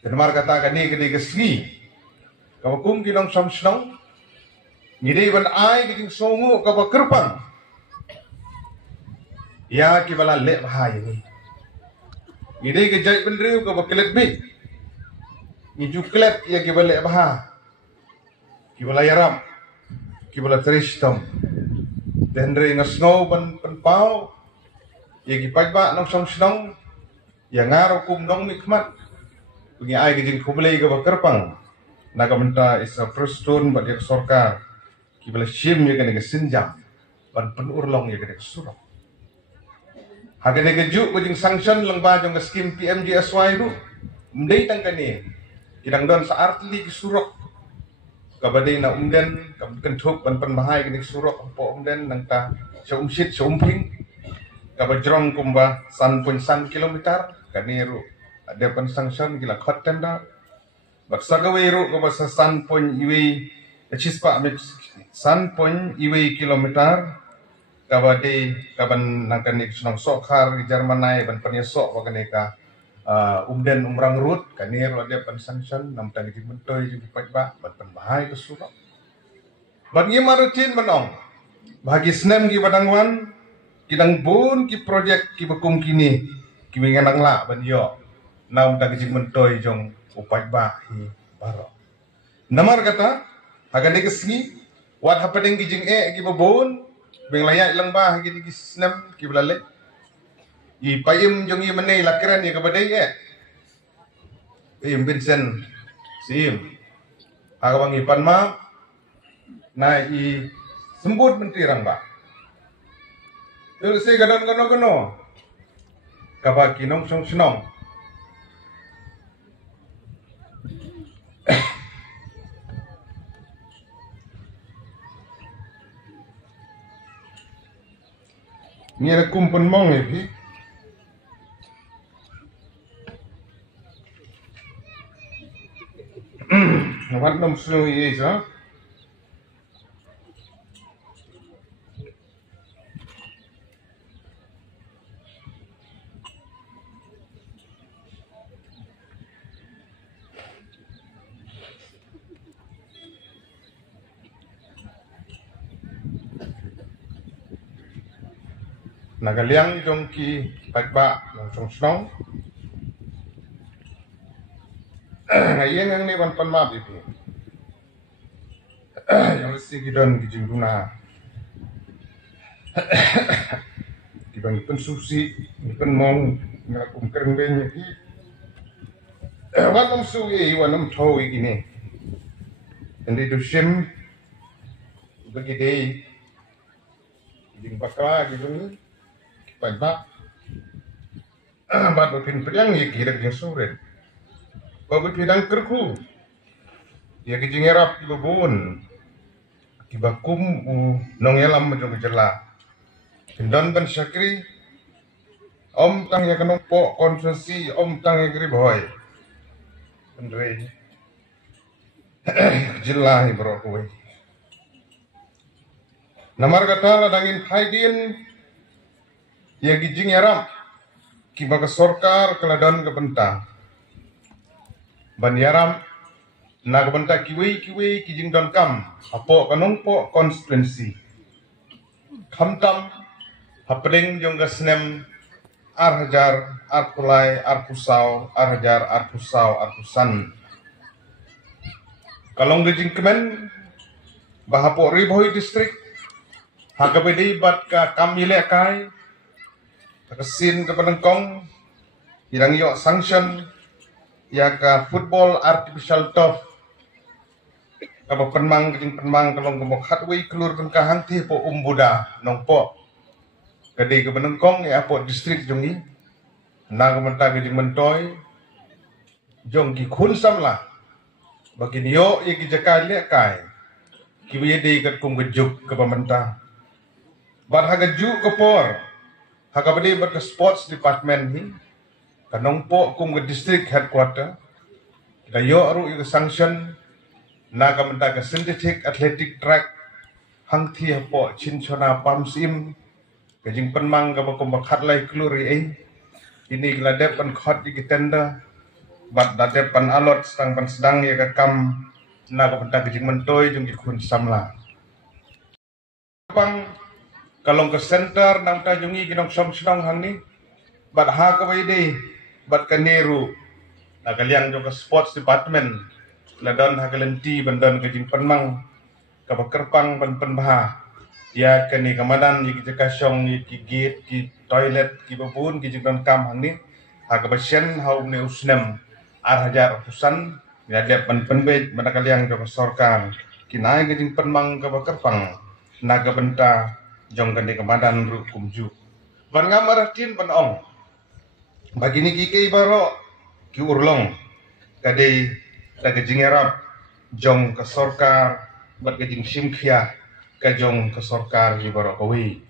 Kenmar kata kani kini kesgi. Kawakum kinong samsnong. Ngide ban ai kiting songu kawa kerpang. Ya kibala lek bahaya ni. Ngide kejai pendriu kawa kelet bi. Ngiju kelet ya kibala lek bahaya. Kibala yaram. Kibala teristom. Dendre ngasngau ban penpau. Ya kipajba nong samsnong. Ya ngaro kum nong nikmat. Punya ai kijing kubelai ke bakerpang. Naga menta is a first stone bagi sorkar. Kibala shim ya kene kesinjam. Ban penurlong ya kene kesurok. Hakene kejuk kujing sanction lengba jong ke skim PMJSY itu. Mendai tangkane. Kidang don saartli kesurok. Kabadai na umden kentuk ban penbahai kene kesurok po umden nang ta seumsit seumping. Kabajrong kumba san pun san kilometer kaniru. Ada pensangsan gila khotten da baksa gaweru ko basa san pon iwi chispa mix san pon iwi kilometer kabade kaban nangkanik sunang sokhar di Jermanai ban panyesok wakaneka umden umrang rut kaniru ada pensangsan nam tani di mentoy juga pajba ban penbahai ke surau bagi marutin menong bagi snem gi badangwan kidang bun ki project ki bekum kini ki mengenang la ban yo nam tak jing mentoy jong upai bahi baro. Namar kata, hagan ni kesni, what happening kijing gi babon, beng layak lang bah gi snam ki belale. I payim jong i menei lakiran ni kabadai Im Vincent sim. Agawang ipan ma na i sembut menteri rang ba. Terus saya gadon gano kabaki nong song senong. Ni ada kumpen mong ni. Nawat nom sulu ye sa. Nagaliang jong ki pagba ng song ngayon ang ni ban panmap itu yang mesti gidon gijing guna dibang pensusi penmong ngelakum kerengdenya ki wanam suwi wanam tawi gini and itu sim begide gijing bakra gitu pagba bat bapin priang ye kira jeung sore babu pidang kerku ya kijing erap babun kibakum nong elam majong jela pindon ban syakri om tang ya kanong po konsensi om tang ya gri boy andre jela bro kowe namar kata ladangin haidin ya gijing yaram kibaga sorkar keladon kebenta ban yaram na kebenta kiwi kijing don kam apo kanong po constituency kamtam hapring jong gasnem arhajar arpulai arpusau arhajar arpusau arpusan kalong gijing kemen bahapo riboy district hakabedi bat ka kamile kai Kasin ke penengkong, irang yok sanction, ya ka football artificial turf, kapa penmang kalong kemok hatway kelur pengkahang ti po umbuda nong po, kade ke penengkong ya po distrik jongi, na kementa ke jing mentoy, jong ki kun sam lah, bagi niyo ya ki jakai le kai, kiwi de ke kum gejuk ke pementa, bar haga ju ke por. Hakabadi ber ke sports department ni kanong po kum ke district headquarter kita yo aru ke sanction na kamenta ke synthetic athletic track hang thi po chinchona pamsim ke jing penmang ka kum bakhat lai kluri ini gladep pan khot di tenda bat date pan alot sedang ya kakam na ka benda gejing mentoy jung ikun samla pang kalong ke center nang ta jungi ginong som hani bat ha ka baide bat kaneru na kaliang jong ke sports department ladon ha kalenti bandon gejing penmang ka bakerpang ban penbaha ya kani kamadan yi ki kasyong yi ki gate ki toilet ki babun ki jing kam hani ha ka pasien hau ne usnem ar hajar usan ya de penbe benda kaliang jong sorkan kinai gejing penmang ka bakerpang naga benta jong gande kamadan ru kumju ban ngamaratin ban ong bagini kike baro ki urlong kade daga jingerap jong ke sorkar bat gajing simkhia ka jong ke sorkar ji baro kawi